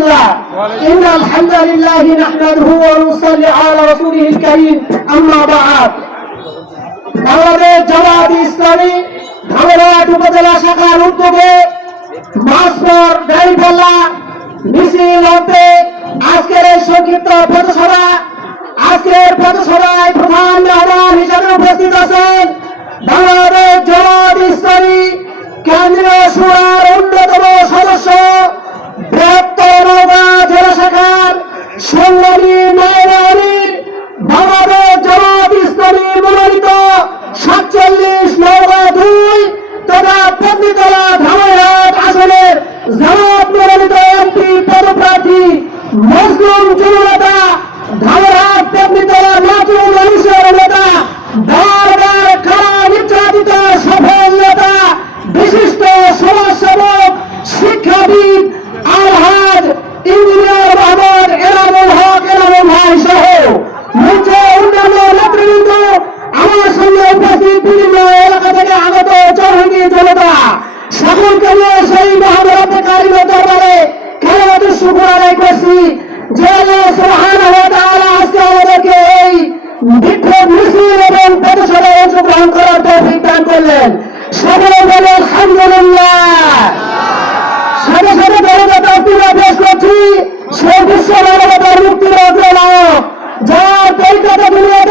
الله. إن الحمد لله نحمده ونصلي على رسوله الكريم. أما بعد. বাংলাদেশ জামাত ইসলামী ধামরাট উপজেলা শাখার উদ্যোগে মাসপর গাড়িপাল্লা মিছিল হতে আজকের এই সংক্ষিপ্ত পথসভা, আজকের পথসভায় প্রধান মেহমান হিসেবে উপস্থিত আছেন বাংলাদেশ জামাত ইসলামী কেন্দ্রীয় শুরার অন্যতম সদস্য, বৃহত্তর নওগাঁ জেলা শাখার সংগ্রামী নায়েবে আমির, বাংলাদেশ জামাত ইসলামী মনোনীত 47 নওগাঁ 2 তথা পত্নীতলা ধামরাট আসনের জামাত মনোনীত এমপি পদপ্রার্থী মজলুম জননেতা, ধামরাট পত্নীতলা নতুন মানুষের নেতা, বারবার কারা নির্যাতিত সফল নেতা, বিশিষ্ট সমাজসেবক, শিক্ষাবিদ আলহাজ ইঞ্জিনিয়ার মোহাম্মদ এনামুল হক এনামুল ভাই সহ মঞ্চে অন্যান্য নেতৃবৃন্দ, আমার সঙ্গে উপস্থিত বিভিন্ন এলাকা থেকে আগত জনহী জনতা, সকলকে নিয়ে সেই মহাভারতে কারিমের দরবারে কালিমাতুর শুকর আদায় করছি যে আল্লাহ সুবহানাহু ওয়া তাআলা আজকে আমাদেরকে এই বিক্ষোভ মিছিল এবং পথসভায় অংশগ্রহণ করার তৌফিক দান করলেন। সকলে বলে আলহামদুলিল্লাহ। সাথে সাথে জনতা তুলে পেশ করছি সেই বিশ্ব মানবতার মুক্তির অগ্রনায়ক, যার তরিকাতে দুনিয়া